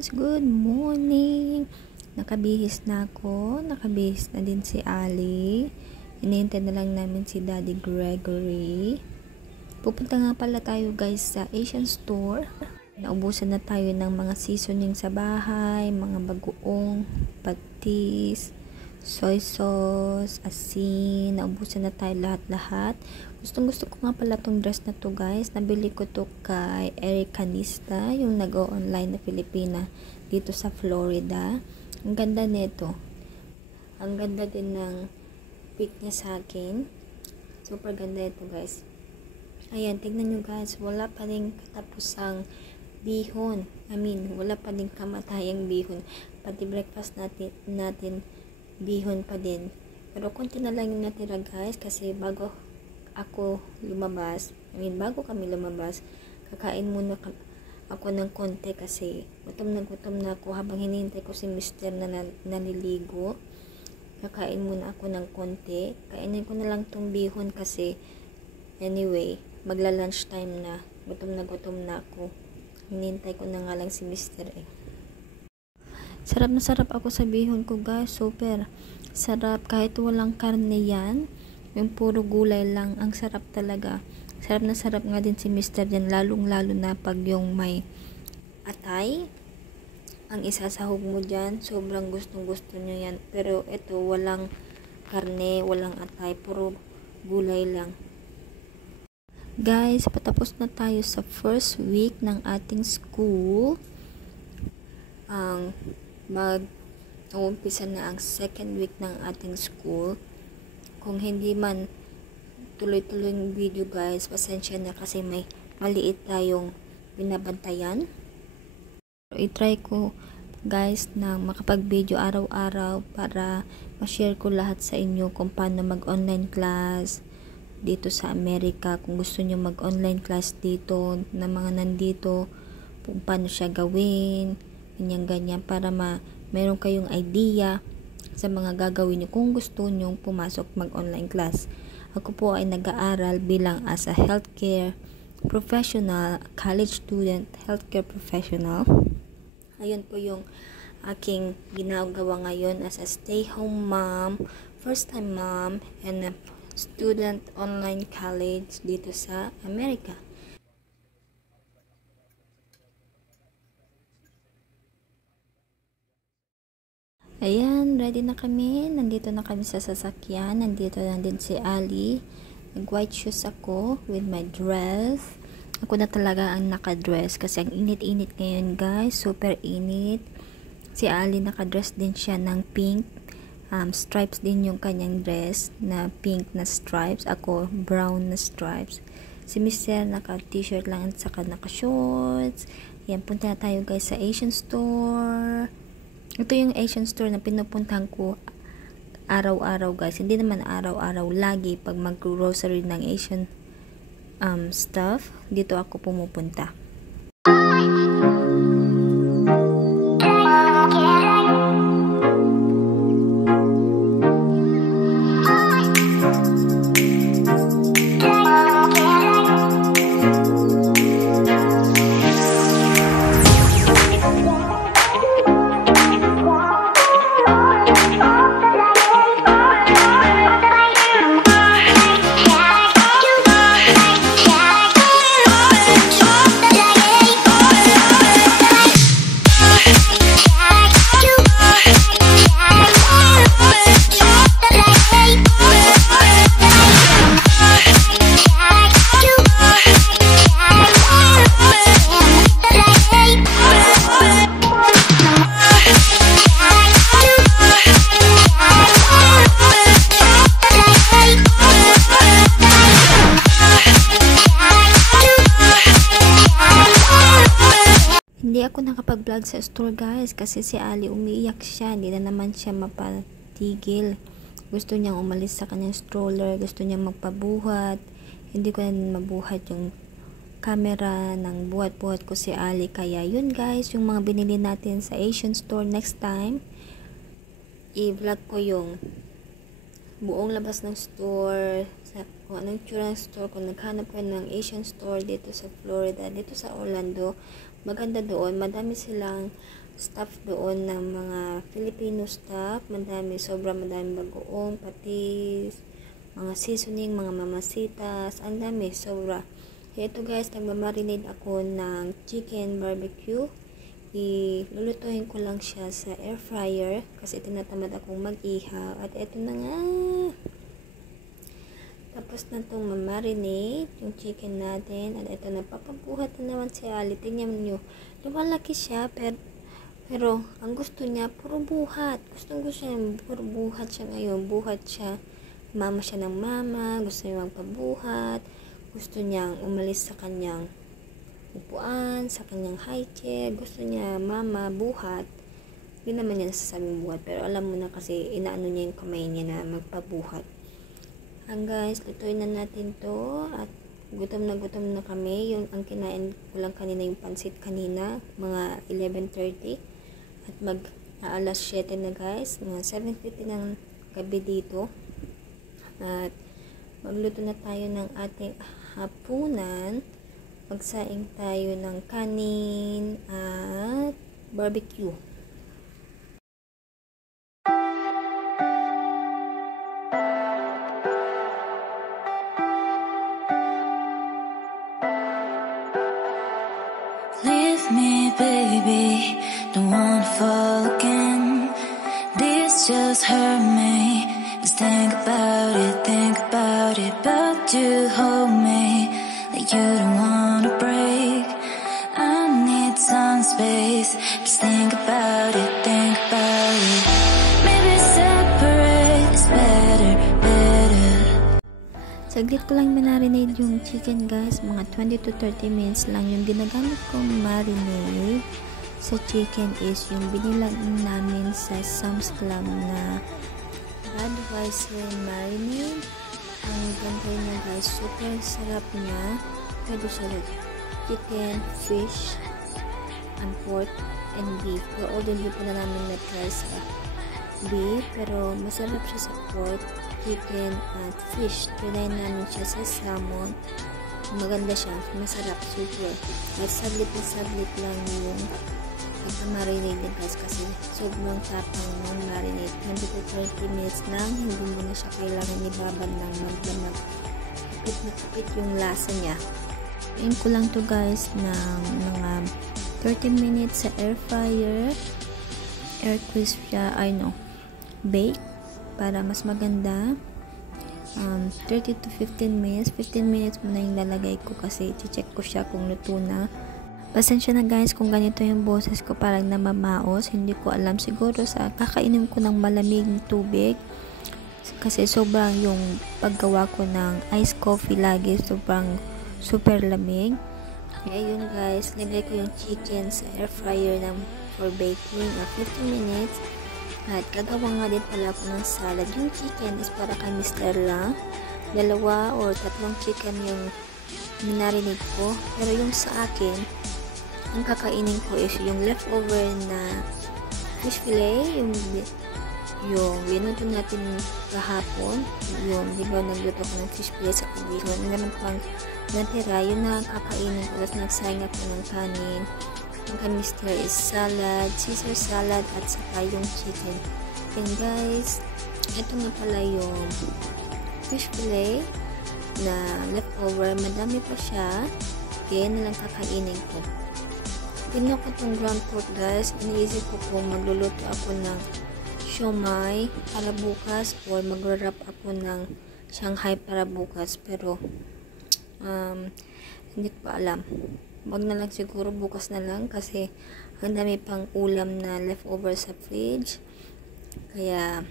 guys, good morning. Nakabihis na ako, nakabihis na din si Ali. Hinihintay na lang namin si Daddy Gregory. Pupunta nga pala tayo guys sa Asian store. Naubusan na tayo ng mga seasoning sa bahay, mga bagoong, patis, soy sauce, asin. Naubusan na tayo lahat-lahat. Gusto ko nga pala tong dress na to guys. Nabili ko to kay Ericanista, yung nag-o-online na Pilipina dito sa Florida. Ang ganda nito. Ang ganda din ng pic niya sa akin. Super ganda ito guys. Ayan, tignan nyo guys. Wala pa rin katapusang bihon. Wala pa rin kamatayang bihon. Pati breakfast natin bihon pa din. Pero konti na lang yung natira guys kasi bago kami lumabas, kakain muna ako ng konti kasi gutom na ako habang hinihintay ko si Mr. na naliligo. Kakain muna ako ng konti. Kainin ko na lang tong bihon kasi anyway, magla-lunch time na. Gutom na ako. Hinihintay ko na nga lang si Mr. Sarap na sarap ako sa bihon ko guys. Super sarap kahit walang karne yan. Yung puro gulay lang, ang sarap talaga. Sarap na sarap nga din si Mr. dyan, lalong-lalo na pag yung may atay. Ang isasahog mo dyan, sobrang gustong-gusto nyo yan. Pero ito, walang karne, walang atay, puro gulay lang. Guys, patapos na tayo sa first week ng ating school. Mag-uumpisa na ang second week ng ating school. Kung hindi man tuloy-tuloy yung video guys, pasensya na kasi may maliit tayong binabantayan. So, i-try ko guys na makapag-video araw-araw para ma-share ko lahat sa inyo kung paano mag-online class dito sa Amerika. Kung gusto nyo mag-online class dito na mga nandito, kung paano siya gawin, ganyan-ganyan, para meron kayong idea sa mga gagawin niyo kung gusto niyo pumasok mag-online class. Ako po ay nag-aaral bilang as a healthcare professional, college student, healthcare professional. Ayun po yung aking ginagawa ngayon as a stay-home mom, first-time mom, and a student online college dito sa Amerika. Ayan, ready na kami. Nandito na kami sa sasakyan. Nandito na din si Ali. Nag-white shoes ako with my dress. Ako na talaga ang naka-dress kasi ang init-init ngayon guys. Super init. Si Ali naka-dress din siya ng pink. Stripes din yung kanyang dress na pink na stripes. Ako brown na stripes. Si Mr. naka-t-shirt lang at saka naka-shorts. Ayan, punta na tayo guys sa Asian store. Ito yung Asian store na pinupuntahan ko araw-araw guys. Hindi naman araw-araw, lagi pag mag-grocery ng Asian stuff, dito ako pumupunta. Hindi ako nakapag-vlog sa store guys kasi si Ali umiiyak siya. Hindi na naman siya mapatigil. Gusto niyang umalis sa kanyang stroller. Gusto niyang magpabuhat. Hindi ko na mabuhat yung camera ng buhat-buhat ko si Ali. Kaya yun guys, yung mga binili natin sa Asian store next time. I-vlog ko yung buong labas ng store. Kung anong tsura ng store. Kung naghanap ko ng Asian store dito sa Florida. Dito sa Orlando. Maganda doon, madami silang staff doon ng mga Filipino staff. Madami, sobrang madami bagoong, patis, mga seasoning, mga mamasitas, ang dami, sobra. Ito guys, nagmamarinate ako ng chicken barbecue. Lulutuin ko lang siya sa air fryer kasi tinatamad akong mag-ihaw. At ito na nga. Tapos na itong mamarinate yung chicken natin. At ito na, papabuhat na naman si Ali. Tingnan nyo, lumalaki siya pero ang gusto niya, puro buhat. Gusto niya, puro buhat siya ngayon. Buhat siya. Mama siya ng mama. Gusto niya magpabuhat. Gusto niyang umalis sa kanyang upuan, sa kanyang high chair. Gusto niya, mama, buhat. Hindi naman niya nasasabing buhat. Pero alam mo na kasi, inaano niya yung kamay niya na magpabuhat. Guys, lutuin na natin to. At gutom na kami. Ang kinain ko lang kanina yung pansit kanina. Mga 11:30. At alas 7 na guys, mga 7:50 ng gabi dito. At magluto na tayo ng ating hapunan. Magsaing tayo ng kanin at barbecue. Leave me, baby, don't wanna fall again. This just hurt me. Just think about it, but you hold me like you don't wanna break. I need some space. Just think about it. Maybe separate is better. Saglit ko lang marinate yung chicken guys. Mga 20 to 30 minutes lang yung ginagamit kong marinade sa chicken is yung binilang namin sa Sam's Club na Budweiser marinade. Ang ganda niya guys, super sarap niya. Pwede siya chicken, fish, and pork, and beef. Although hindi pa na namin na-try sa beef, pero masarap siya sa pork, chicken, at fish. Trinay namin siya sa salmon. Maganda siya, masarap, super. At saglit lang yung pagka-marinate din guys kasi sobrang tapang ng marinate. 20 to 30 minutes lang, hindi mo na siya kailangan ibabad ng magdamag. Kapit yung lasa niya. Ayin ko lang to guys ng mga 30 minutes sa air fryer. Air crisp siya, bake para mas maganda. 30 to 15 minutes. 15 minutes muna yung lalagay ko kasi i-check ko siya kung luto na. Pasensya na guys kung ganito yung boses ko, parang namamaos. Hindi ko alam, siguro sa kakainom ko ng malamig tubig kasi sobrang yung paggawa ko ng iced coffee lagi sobrang super lamig. Kaya yun guys, lagay ko yung chicken sa air fryer for baking 15 minutes. At gagawa nga din pala ako ng salad. Yung chicken is para kay Mr. lang. 2 or 3 chicken yung minarinate ko. Pero yung sa akin, ang kakainin ko is yung leftover na fish fillet, yung binuto natin kahapon, yung di ba nagluto ko ng fish fillet sa kabihon, naman pang natira, yun na kakainin ko. Tapos nagsayang ako ng kanin. Yung kamister is salad, Caesar salad, at saka yung chicken. And guys, ito nga pala yung fish fillet na leftover. Madami pa siya, kaya na lang kakainin ko. Ginawa ko itong ground pork guys. Iniisip ko kung magluluto ako ng siomai para bukas or mag-wrap ako ng Shanghai para bukas. Pero hindi ko pa alam. Wag na lang siguro, bukas na lang kasi ang dami pang ulam na leftover sa fridge. Kaya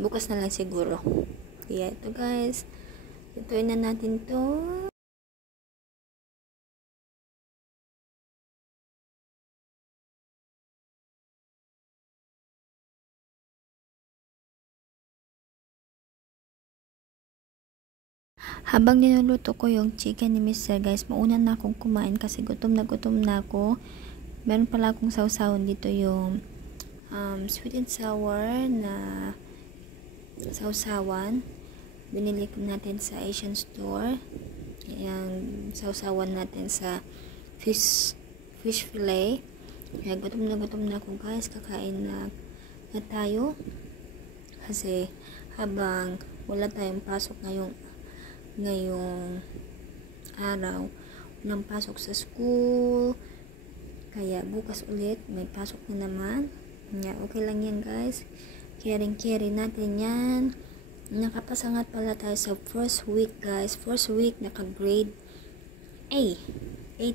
bukas na lang siguro. Kaya ito guys, lutuin na natin to. Habang niluluto ko yung chicken ni Mr. guys, mauna na akong kumain kasi gutom na ako. Meron pala akong sausawan dito, yung sweet and sour na sausawan. Binili natin sa Asian store. Yung sausawan natin sa fish fillet. Kaya gutom na ako guys, kakain na tayo. Kasi habang wala tayong pasok ngayong araw, walang pasok sa school, kaya bukas ulit may pasok na naman. Okay lang yan guys, carry natin yan. Nakapasangat pala tayo sa first week guys. First week naka grade A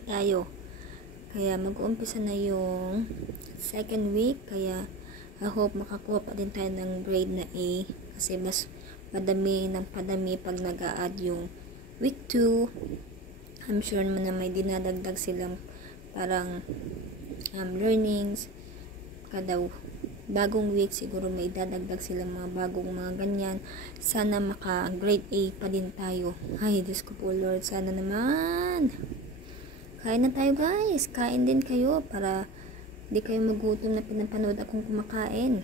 tayo, kaya mag-uumpisa na yung second week, kaya I hope makakuha pa din tayo ng grade na A, kasi mas padami pag nag-a-add yung week 2. I'm sure naman na may dinadagdag silang parang learnings kada bagong week. Siguro may dadagdag silang mga bagong mga ganyan. Sana maka grade A pa din tayo. Ay Diyos ko po Lord, sana naman. Kain na tayo guys, kain din kayo para di kayo magutom na pinapanood akong kumakain.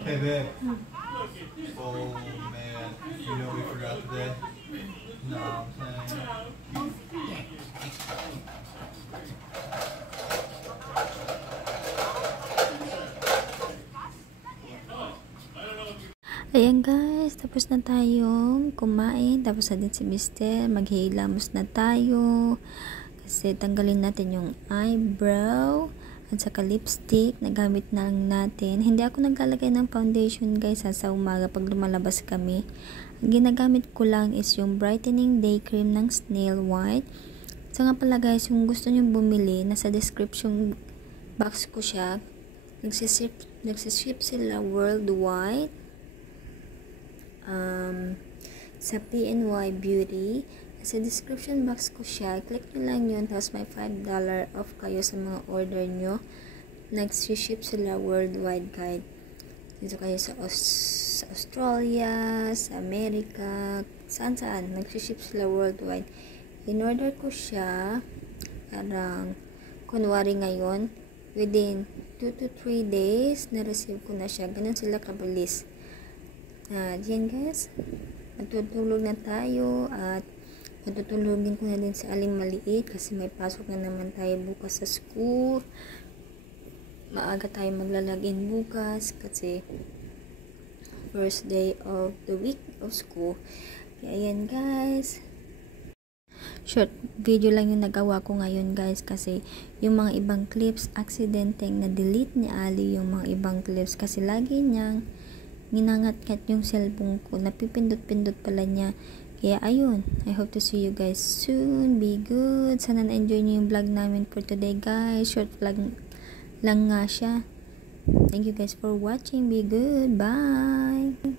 Hey babe. Oh man, you know what we forgot today? No, I'm saying. Ayan guys, tapos na tayong kumain, tapos na din si Mister, maghihilamos na tayo kasi tanggalin natin yung eyebrow at saka lipstick na gamit na lang natin. Hindi ako naglalagay ng foundation guys sa umaga pag lumalabas kami. Ang ginagamit ko lang is yung brightening day cream ng Snail White. So nga pala guys, kung gusto nyo bumili, nasa description box ko siya. Nagsiship sila worldwide. Sa PNY Beauty, sa description box ko siya, click nyo lang yun, tapos may $5 off kayo sa mga order nyo. Nagsiship sila worldwide guys. Dito kayo sa Australia, sa America, saan nagsiship sila worldwide. In order ko siya parang kunwari ngayon, within 2 to 3 days na receive ko na siya. Ganun sila kabilis. Diyan guys, matutulog na tayo at matutulogin ko na din si Aling Maliit kasi may pasok na naman tayo bukas sa school. Maaga tayo maglalagin bukas kasi first day of the week of school. Kaya yan guys, short video lang yung nagawa ko ngayon guys, kasi yung mga ibang clips aksidenteng na delete ni Ali yung mga ibang clips kasi lagi niyang ginangat-ngat yung cellphone ko, napipindot-pindot pala niya. Kaya ayun, I hope to see you guys soon. Be good. Sana na-enjoy niyo yung vlog namin for today guys. Short vlog lang nga siya. Thank you guys for watching. Be good. Bye.